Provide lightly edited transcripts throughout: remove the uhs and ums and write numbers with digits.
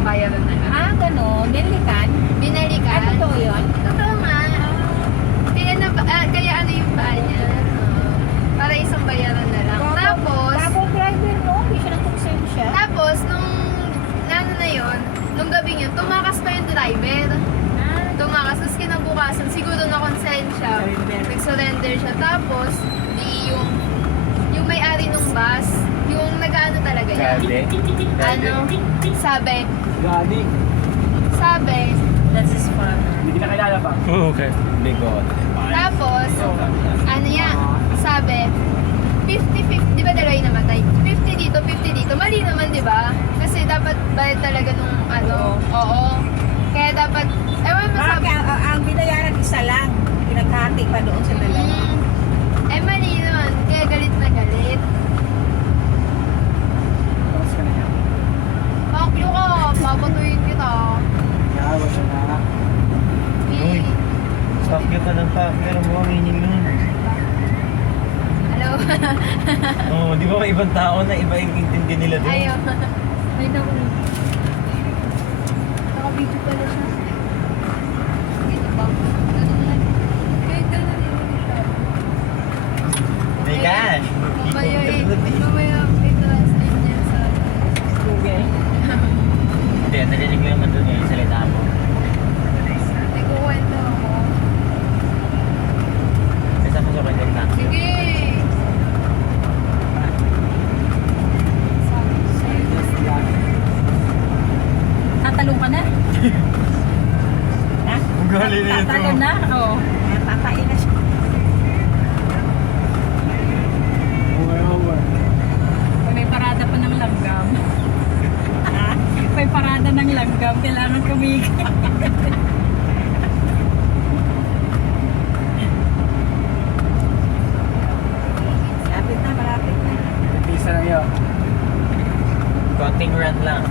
isang bayaran na lang. Ah, gano'n. Binalikan? Binalikan. Ano to yun? Totoo nga. Kaya ano yung paa niya? Para isang bayaran na lang. Tapos, Tapos driver mo, hindi siya ng konsensya. tapos nung ano na yun, nung gabi yun, tumakas pa yung driver. Tumakas, tapos kinabukasan, siguro na konsensya. Nag-surrender siya. Tapos, yung may-ari nung bus, yung nag-ano talaga niya. Ano, sabi, That's his father. Hindi ka nakilala ba? Oh, okay. Bigot. tapos, ano yan, sabi, 50-50, di ba dalawa yung namatay? 50 dito, 50 dito. Mali naman, di ba? Kasi dapat bayad talaga nung ano, oo. Kaya dapat, ewan mo sabi, Ang binayaran isa lang. Pinaghati pa doon sa dalawa. mali naman. Kaya galit na galit. Tapos ka na yan. Pakyo ka, papatuyin kita. Nakawa siya na. Uy. Sakyo ka ng pakyo. Ang mga meaning nun. Hello? Oo, di ba may ibang tao na iba yung intindi nila doon? Ayaw. Ay, naku. Naka-video pala siya. Dito ba? Ganun lang. Kahit ganun yun. May cash. Mamaya ito last time niya sa... Hindi, narinig ko yung doon yung salita mo. Nagkukwento ako. Kasi ako sa kanyang taxi. Sige! Tatalong ka na? Ha? Ang galing na ito. Tatalong na? Oo. Tatain na siya. Over. May parada pa ng langgam. Ha? May parada ng langgam. Kailangan kumigil. Malapit na, malapit na. Pisa lang yun. Konting run lang.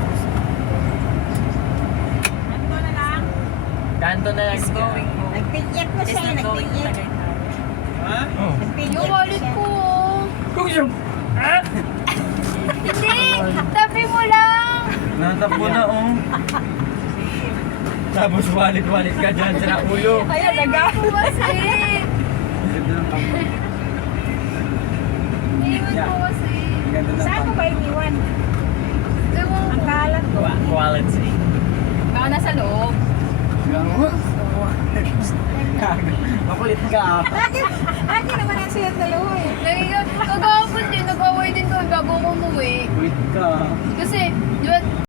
Ano na lang? Kanto na lang It's siya. going home. Nagpinyet mo siya, nagpinyet. Ha? Oh. Yung wallet ko! Kung yung... Hindi! Tabi mo lang! Natapo na oh. Tapos walit-walit ka dyan sa ulo. Ayan, nagam. Ako kasi! Ganda ng kamay. Iwan ko kasi. Ganda ng Saan mo ba kamay. iniwan? Ewan Ang ko. kalat ko. Quality. Baka nasa loob. Makulit ka. Akin naman ang siya dalawa eh. Kagahapon din, nag-away din kami bago ko umuwi. Kulit ka. Kasi, di ba,